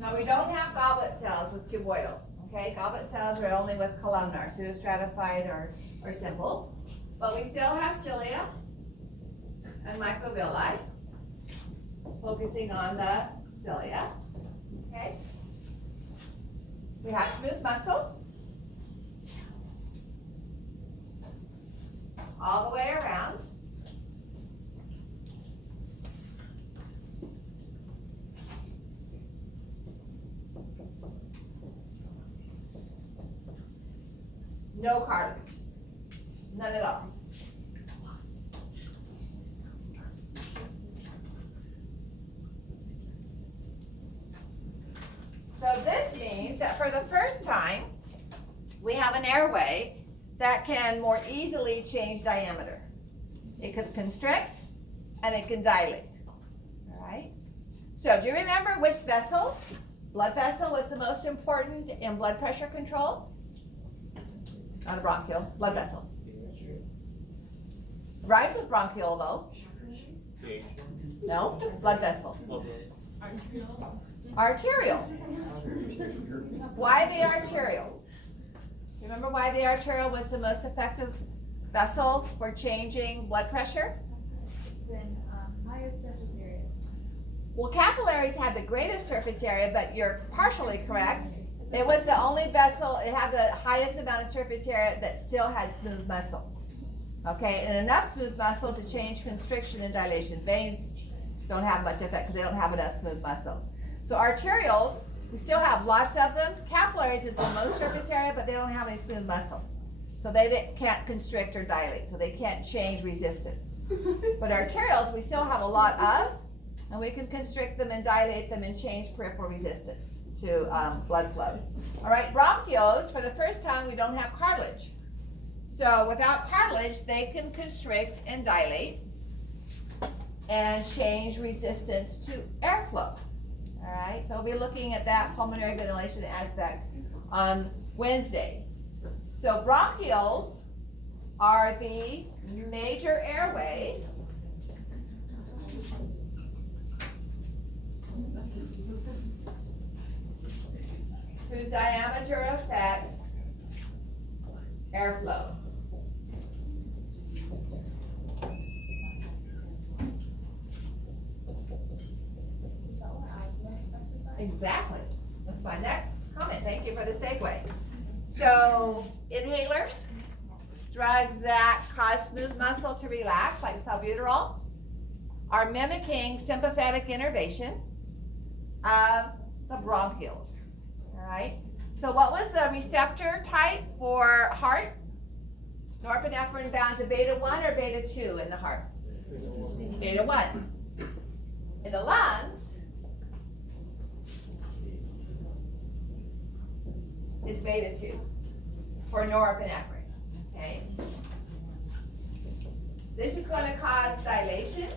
Now we don't have goblet cells with cuboidal, okay? Goblet cells are only with columnar, pseudostratified or simple. But we still have cilia and microvilli, focusing on the cilia, okay? We have smooth muscle all the way around. No cartilage, none at all. So this means that for the first time, we have an airway that can more easily change diameter. It can constrict and it can dilate, all right? So do you remember which vessel, blood vessel, was the most important in blood pressure control? Not a bronchial, blood vessel. Rhymes with bronchial though. No, blood vessel. Arterial. Why the arterial? Remember why the arterial was the most effective vessel for changing blood pressure? Highest surface area. Well, capillaries had the greatest surface area, but you're partially correct. It was the only vessel, it had the highest amount of surface area that still had smooth muscle. Okay, and enough smooth muscle to change constriction and dilation. Veins don't have much effect because they don't have enough smooth muscle. So arterioles, we still have lots of them. Capillaries is the most surface area, but they don't have any smooth muscle. So they can't constrict or dilate, so they can't change resistance. But arterioles, we still have a lot of, and we can constrict them and dilate them and change peripheral resistance to blood flow. All right, bronchioles, for the first time, we don't have cartilage. So without cartilage, they can constrict and dilate and change resistance to airflow. All right, so we'll be looking at that pulmonary ventilation aspect on Wednesday. So bronchioles are the major airway whose diameter affects airflow. Exactly. That's my next comment. Thank you for the segue. So inhalers, drugs that cause smooth muscle to relax, like salbutamol, are mimicking sympathetic innervation of the bronchioles. All right. So what was the receptor type for heart? Norepinephrine bound to beta 1 or beta 2 in the heart? Beta 1. In the lungs, is beta 2 for norepinephrine. Okay. This is going to cause dilation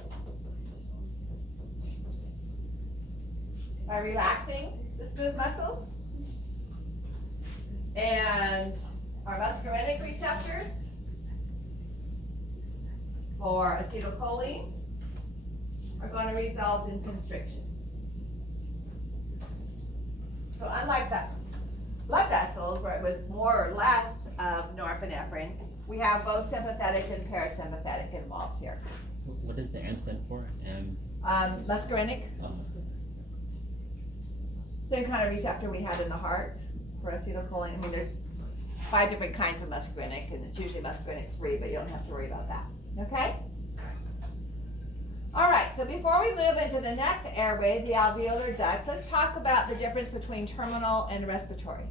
by relaxing the smooth muscles. And our muscarinic receptors for acetylcholine are going to result in constriction. So unlike that blood vessels where it was more or less of norepinephrine, we have both sympathetic and parasympathetic involved here. What does the M stand for? Muscarinic. Oh. Same kind of receptor we had in the heart for acetylcholine. I mean, there's 5 different kinds of muscarinic, and it's usually muscarinic 3, but you don't have to worry about that. Okay? All right, so before we move into the next airway, the alveolar ducts, let's talk about the difference between terminal and respiratory.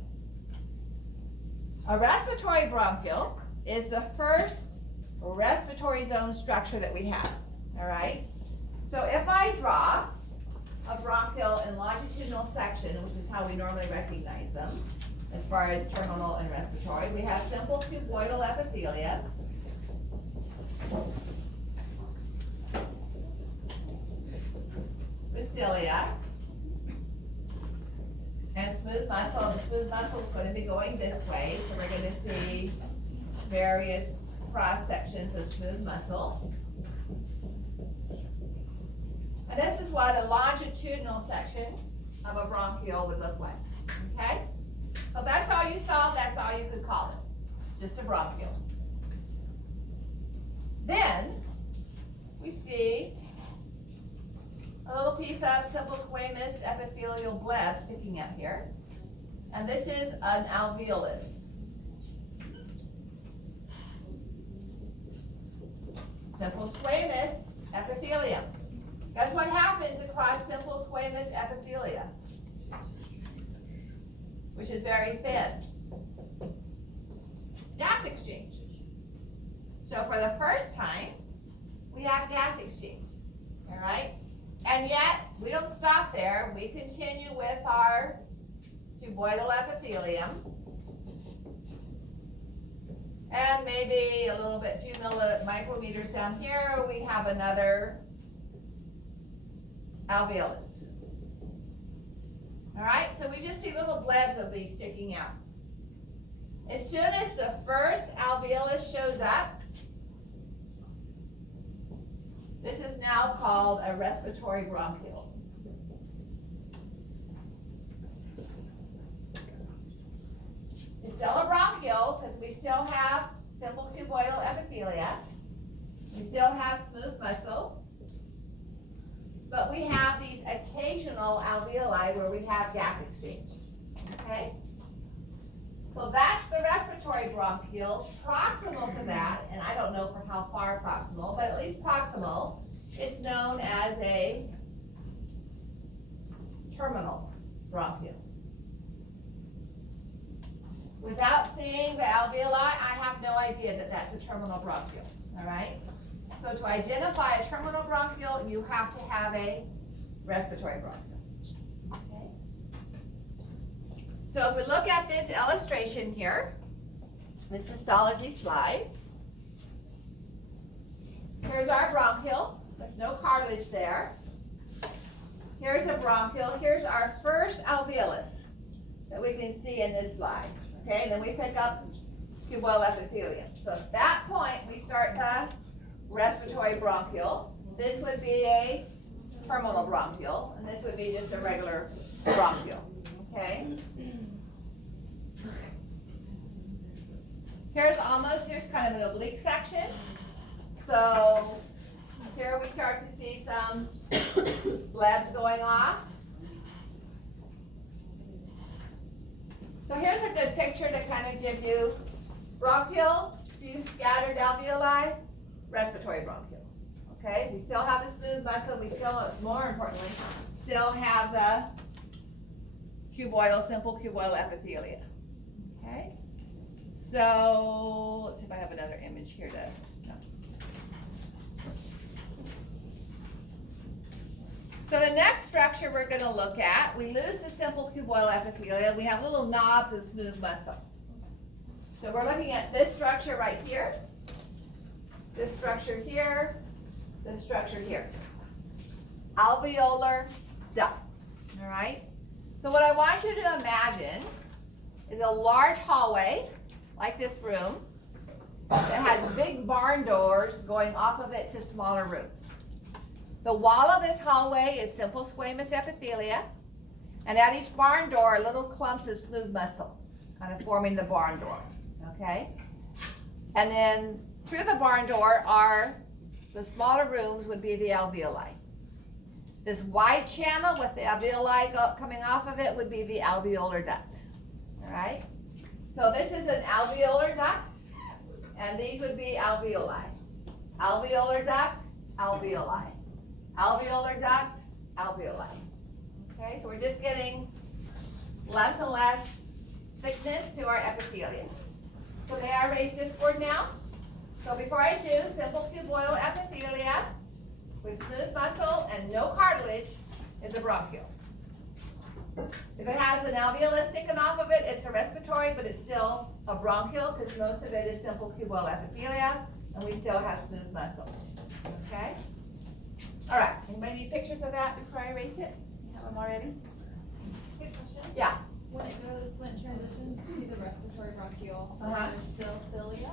A respiratory bronchial is the first respiratory zone structure that we have, all right? So if I draw a bronchial in longitudinal section, which is how we normally recognize them, as far as terminal and respiratory, we have simple cuboidal epithelia. With cilia and smooth muscle. The smooth muscle is going to be going this way, so we're going to see various cross sections of smooth muscle. And this is what a longitudinal section of a bronchiole would look like, okay? So that's all you saw, that's all you could call it, just a bronchiole. Then, we see a little piece of simple squamous epithelial bleb sticking out here. And this is an alveolus. Simple squamous epithelium. Guess what happens across simple squamous epithelia? Which is very thin. Gas exchange. So for the first time, we have gas exchange, all right? And yet, we don't stop there. We continue with our cuboidal epithelium. And maybe a little bit, few micrometers down here, we have another alveolus. All right, so we just see little blebs of these sticking out. As soon as the first alveolus shows up, this is now called a respiratory bronchiole. It's still a bronchiole because we still have simple cuboidal epithelia. We still have smooth muscle. But we have these occasional alveoli where we have gas exchange. Okay? So that's the respiratory bronchiole. Proximal to that, and I don't know for how far proximal, but at least proximal, it's known as a terminal bronchiole. Without seeing the alveoli, I have no idea that that's a terminal bronchiole, all right? So to identify a terminal bronchiole, you have to have a respiratory bronchiole, okay? So if we look at this illustration here, this histology slide, here's our bronchiole. There's no cartilage there. Here's a bronchiole. Here's our first alveolus that we can see in this slide. Okay, and then we pick up cuboidal epithelium. So at that point, we start the respiratory bronchiole. This would be a terminal bronchiole, and this would be just a regular bronchiole. Okay? Here's kind of an oblique section. So here we start to see some blebs going off. So here's a good picture to kind of give you bronchiole, few scattered alveoli, respiratory bronchiole. Okay, we still have the smooth muscle. We still, more importantly, still have the cuboidal, simple cuboidal epithelia. Okay, so let's see if I have another image here to. No. So the next structure we're going to look at, we lose the simple cuboidal epithelia. We have little knobs of smooth muscle. So we're looking at this structure right here, this structure here, this structure here. Alveolar duct, all right? So what I want you to imagine is a large hallway, like this room, that has big barn doors going off of it to smaller rooms. The wall of this hallway is simple squamous epithelia, and at each barn door are little clumps of smooth muscle, kind of forming the barn door, okay? And then through the barn door are the smaller rooms would be the alveoli. This wide channel with the alveoli coming off of it would be the alveolar duct, all right? So this is an alveolar duct, and these would be alveoli. Alveolar duct, alveoli. Alveolar duct, alveoli. Okay, so we're just getting less and less thickness to our epithelium. So may I erase this board now? So before I do, simple cuboidal epithelia with smooth muscle and no cartilage is a bronchiole. If it has an alveolus sticking off of it, it's a respiratory, but it's still a bronchiole because most of it is simple cuboidal epithelia, and we still have smooth muscle. Okay? All right, anybody need pictures of that before I erase it? You have them already? Good question. Yeah. When it transitions to the respiratory bronchiole, Uh-huh. there's still cilia.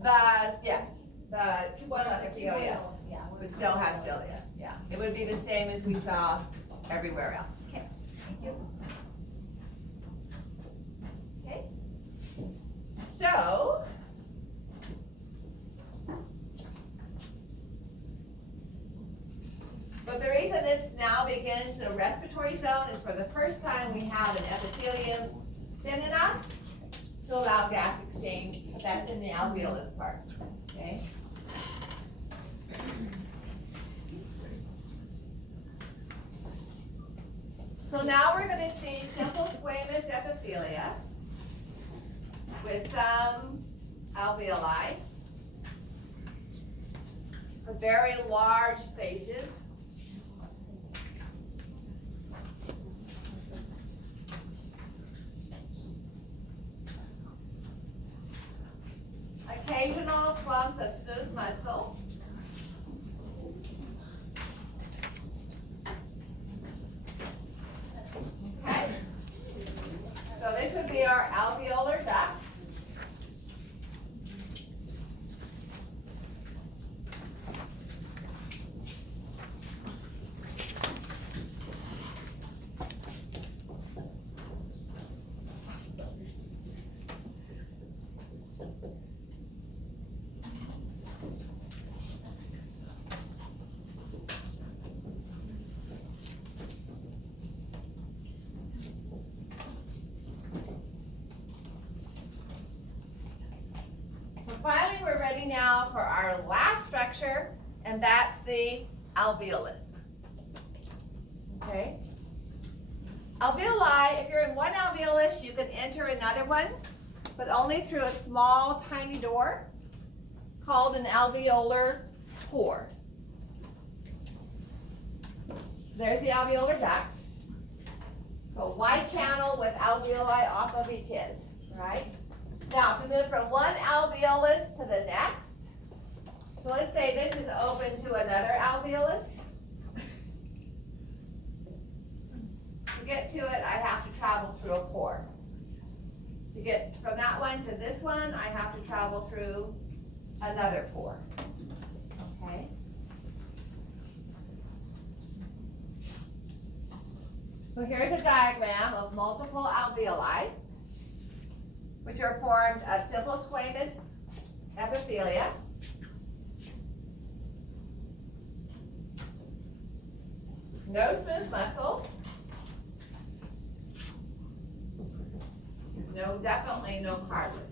The cuboidal epithelia Yeah. would still have cilia. Yeah, it would be the same as we saw everywhere else. Okay. respiratory zone is for the first time we have an epithelium thin enough to allow gas exchange. That's in the alveolus part, okay? So now we're going to see simple squamous epithelia with some alveoli, with very large spaces. Occasional clumps of smooth muscle. Okay? So this would be our alveolar duct. Finally, we're ready now for our last structure, and that's the alveolus. Okay? Alveoli, if you're in one alveolus, you can enter another one, but only through a small, tiny door called an alveolar pore. There's the alveolar duct. So wide channel with alveoli off of each end, right? Now, to move from one alveolus to the next, so let's say this is open to another alveolus. To get to it, I have to travel through a pore. To get from that one to this one, I have to travel through another pore. Okay? So here's a diagram of multiple alveoli, which are formed of simple squamous epithelia. No smooth muscle. No, definitely no cartilage.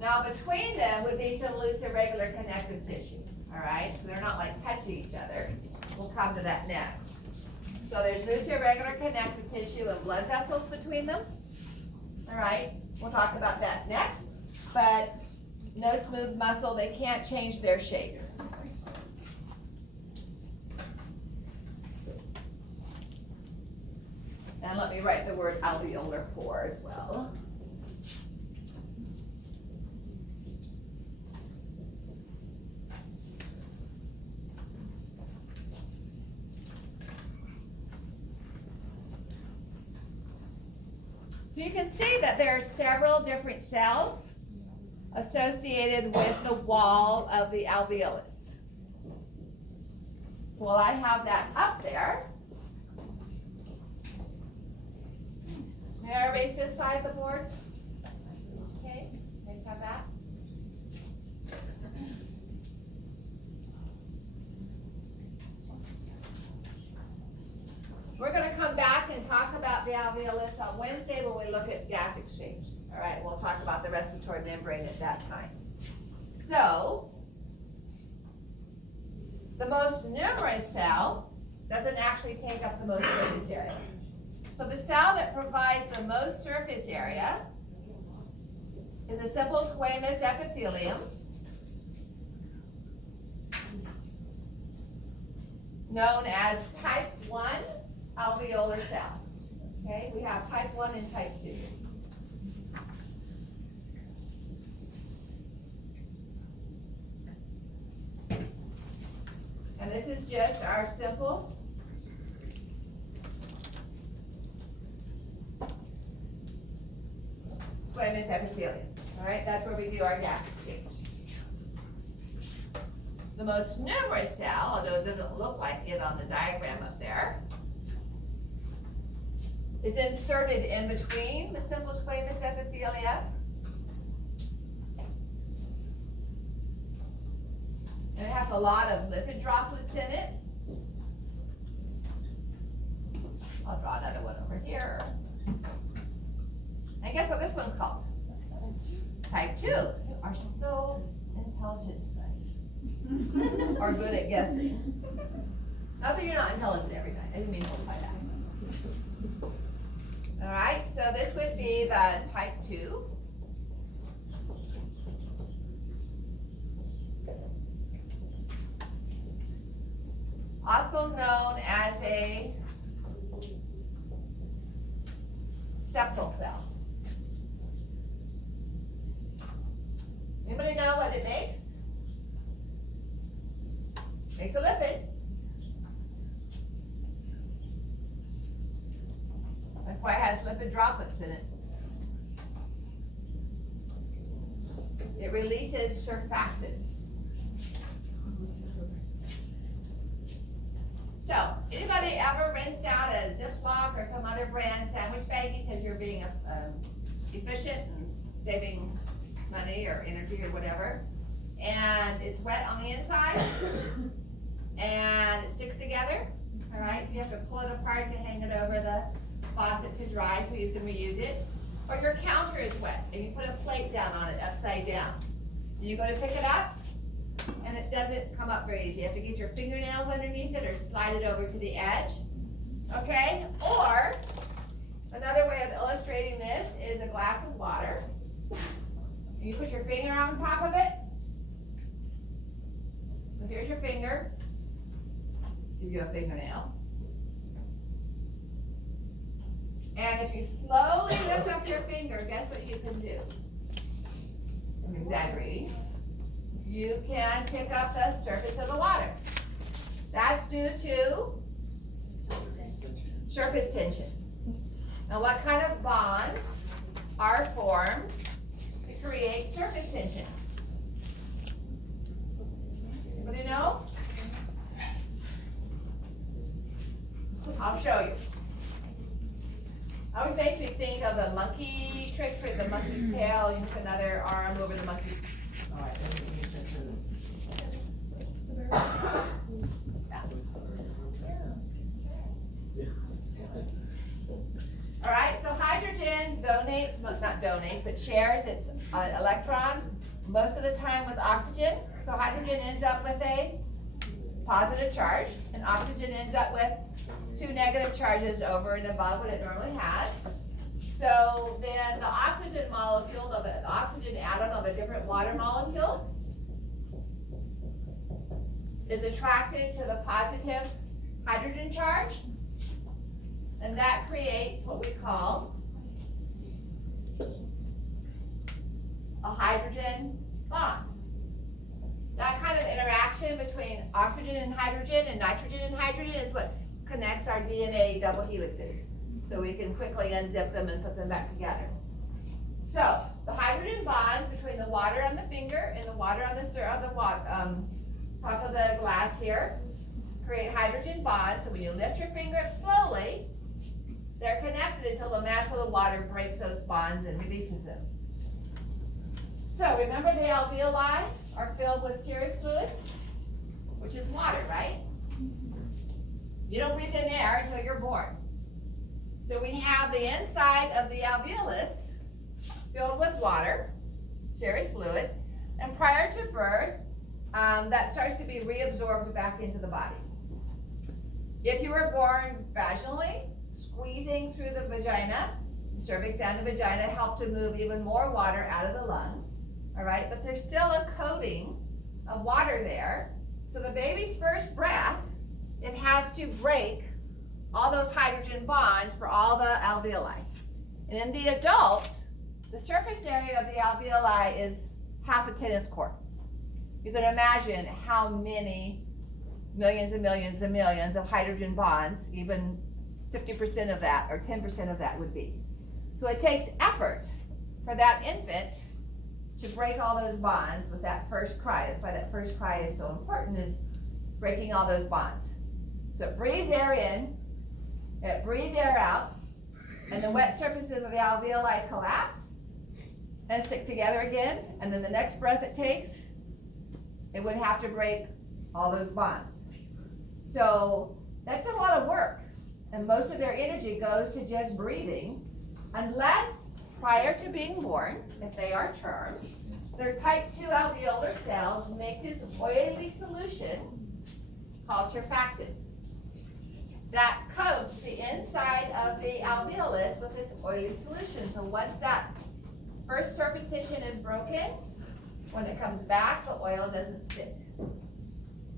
Now between them would be some loose irregular connective tissue, all right? So they're not like touching each other. We'll come to that next. So there's loose irregular connective tissue and blood vessels between them, all right? We'll talk about that next, but no smooth muscle, they can't change their shape. And let me write the word alveolar pore as well. So you can see that there are several different cells associated with the wall of the alveolus. Well, I have that up there. May I erase this side of the board? Okay, you guys have that? We're going to come back and talk about the alveolus on Wednesday when we look at gas exchange. All right, we'll talk about the respiratory membrane at that time. So, the most numerous cell doesn't actually take up the most surface area. So the cell that provides the most surface area is a simple squamous epithelium, known as type 1 alveolar cell. Okay, we have type 1 and type 2. And this is just our simple squamous epithelium. All right, that's where we do our gas exchange. The most numerous cell, although it doesn't look like it on the diagram up there, is inserted in between the simple squamous epithelia and it has a lot of lipid droplets in it. I'll draw another one over here. And guess what this one's called? Type 2. You are so intelligent tonight. Or good at guessing. Not that you're not intelligent every night. I didn't mean to imply that. Alright, so this would be the type 2. Also known as a septal cell. Anybody know what it makes? Makes a lipid. That's why it has lipid droplets in it. It releases surfactants. So, anybody ever rinsed out a Ziploc or some other brand sandwich baggie because you're being efficient and saving money or energy or whatever, and it's wet on the inside, and it sticks together, all right? So you have to pull it apart to hang it over the faucet to dry so you can reuse it. Or your counter is wet, and you put a plate down on it upside down. You go to pick it up, and it doesn't come up very easy. You have to get your fingernails underneath it or slide it over to the edge, okay? Or, another way of illustrating this is a glass of water. You put your finger on top of it. So here's your finger. Give you a fingernail. And if you slowly lift up your finger, guess what you can do? I'm exaggerating. You can pick up the surface of the water. That's due to surface tension. Now, what kind of bonds are formed to create surface tension? Anybody know? I'll show you. Always makes me think of the monkey tricks with the monkey's tail. You put another arm over the monkey's. All right, let me use this. All right, so hydrogen donates, not donates, but shares its electron most of the time with oxygen. So hydrogen ends up with a positive charge, and oxygen ends up with 2 negative charges over and above what it normally has. So then the oxygen molecule of the oxygen atom of a different water molecule is attracted to the positive hydrogen charge, and that creates what we call a hydrogen bond. That kind of interaction between oxygen and nitrogen and hydrogen is what connects our DNA double helixes. So we can quickly unzip them and put them back together. So the hydrogen bonds between the water on the finger and the water on the top of the glass here create hydrogen bonds. So when you lift your finger up slowly, they're connected until the mass of the water breaks those bonds and releases them. So remember, the alveoli are filled with serous fluid, which is water, right? You don't breathe in air until you're born. So we have the inside of the alveolus filled with water, serous fluid, and prior to birth, that starts to be reabsorbed back into the body. If you were born vaginally, squeezing through the vagina, the cervix and the vagina help to move even more water out of the lungs, all right? But there's still a coating of water there. So the baby's first breath, it has to break all those hydrogen bonds for all the alveoli. And in the adult, the surface area of the alveoli is half a tennis court. You can imagine how many millions and millions and millions of hydrogen bonds, even 50% of that or 10% of that would be. So it takes effort for that infant to break all those bonds with that first cry. That's why that first cry is so important, is breaking all those bonds. So it breathes air in, it breathes air out, and the wet surfaces of the alveoli collapse and stick together again, and then the next breath it takes, it would have to break all those bonds. So that's a lot of work, and most of their energy goes to just breathing, unless prior to being born, if they are termed, their type 2 alveolar cells make this oily solution called surfactant that coats the inside of the alveolus with this oily solution. So once that first surface tension is broken, when it comes back, the oil doesn't stick.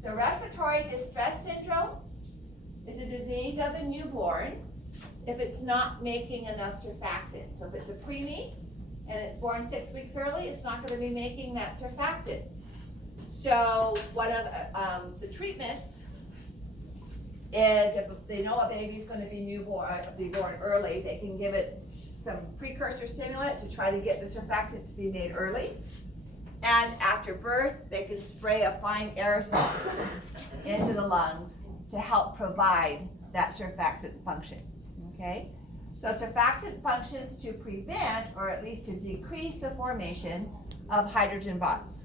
So respiratory distress syndrome is a disease of the newborn if it's not making enough surfactant. So if it's a preemie and it's born 6 weeks early, it's not going to be making that surfactant. So one of the treatments is if they know a baby's going to be born early, they can give it some precursor stimulant to try to get the surfactant to be made early. And after birth, they can spray a fine aerosol into the lungs to help provide that surfactant function, okay? So surfactant functions to prevent, or at least to decrease the formation of hydrogen bonds.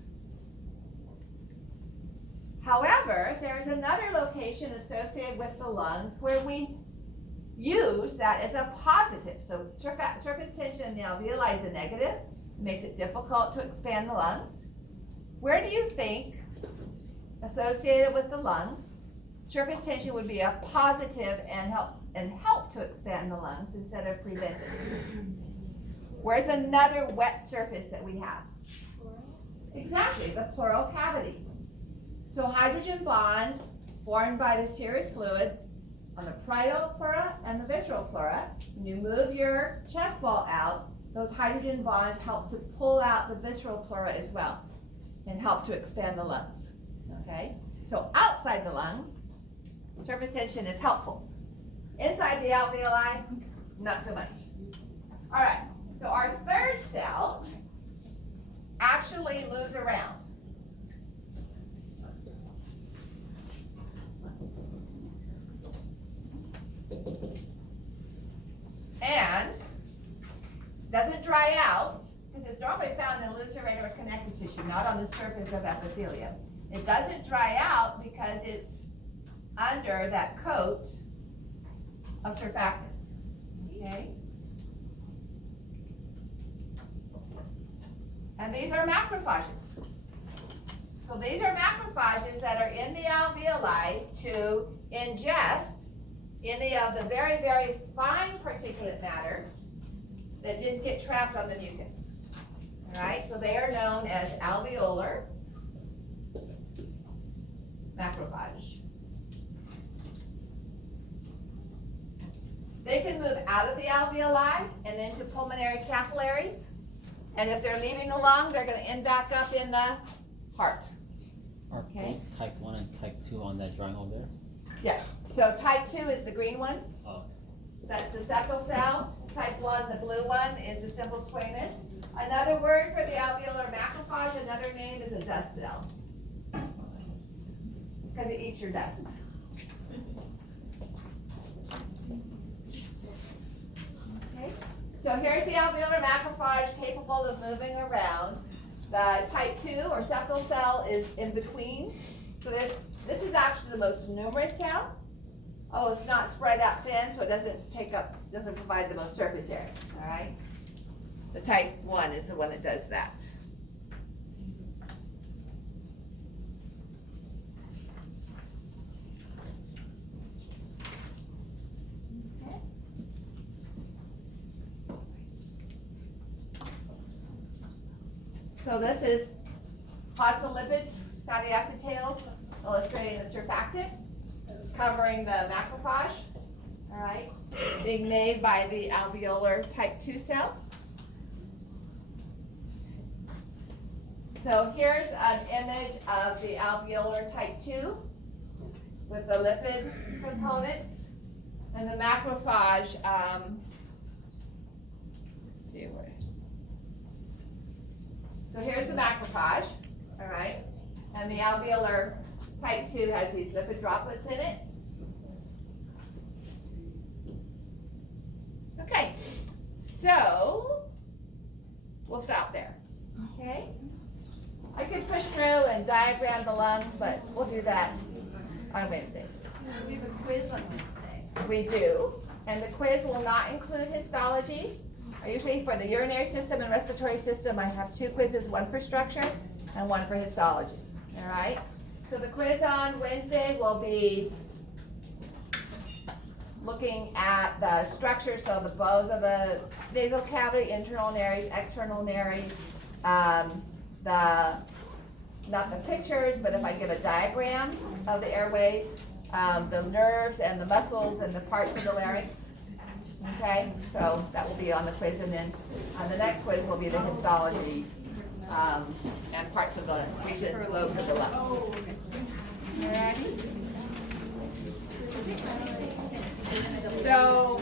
However, there's another location associated with the lungs where we use that as a positive. So surface tension in the alveoli is a negative. It makes it difficult to expand the lungs. Where do you think, associated with the lungs, surface tension would be a positive and help to expand the lungs instead of prevent it? Where's another wet surface that we have? Exactly, the pleural cavity. So hydrogen bonds formed by the serous fluid on the parietal pleura and the visceral pleura. When you move your chest wall out, those hydrogen bonds help to pull out the visceral pleura as well and help to expand the lungs, okay? So outside the lungs, surface tension is helpful. Inside the alveoli, not so much. All right, so our third cell actually moves around. And doesn't dry out, because it's normally found in loose irregular connective tissue, not on the surface of epithelium. It doesn't dry out because it's under that coat of surfactant, okay? And these are macrophages. So these are macrophages that are in the alveoli to ingest any of the very, very fine particulate matter that didn't get trapped on the mucus. All right, so they are known as alveolar macrophage. They can move out of the alveoli and into pulmonary capillaries. And if they're leaving the lung, they're going to end back up in the heart. Are Okay. both type 1 and type 2 on that drawing over there? Yes. So type 2 is the green one. Oh. That's the septal cell. Type 1, the blue one, is the simple squamous. Another word for the alveolar macrophage, another name is a dust cell. Because it eats your dust. Okay. So here's the alveolar macrophage capable of moving around. The type 2 or septal cell is in between. So this is actually the most numerous cell. Oh, it's not spread out thin, so it doesn't provide the most surface area, all right? The type 1 is the one that does that. Okay. So this is phospholipids, fatty acid tails, illustrating the surfactant, covering the macrophage, all right, being made by the alveolar type 2 cell. So here's an image of the alveolar type 2 with the lipid components and the macrophage. See where. So here's the macrophage, all right, and the alveolar type 2 has these lipid droplets in it. Okay, So, we'll stop there, okay? I could push through and diagram the lungs, but we'll do that on Wednesday. We have a quiz on Wednesday. We do, and the quiz will not include histology. Usually for the urinary system and respiratory system, I have 2 quizzes, one for structure and one for histology, all right? So the quiz on Wednesday will be looking at the structure, so the bows of the nasal cavity, internal nares, external nares, not the pictures, but if I give a diagram of the airways, the nerves and the muscles and the parts of the larynx. Okay, so that will be on the quiz, and then the next quiz will be the histology and parts of the regions, lobes of the lungs. Alright. So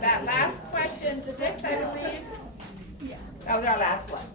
that last question 6, I believe, that was our last one.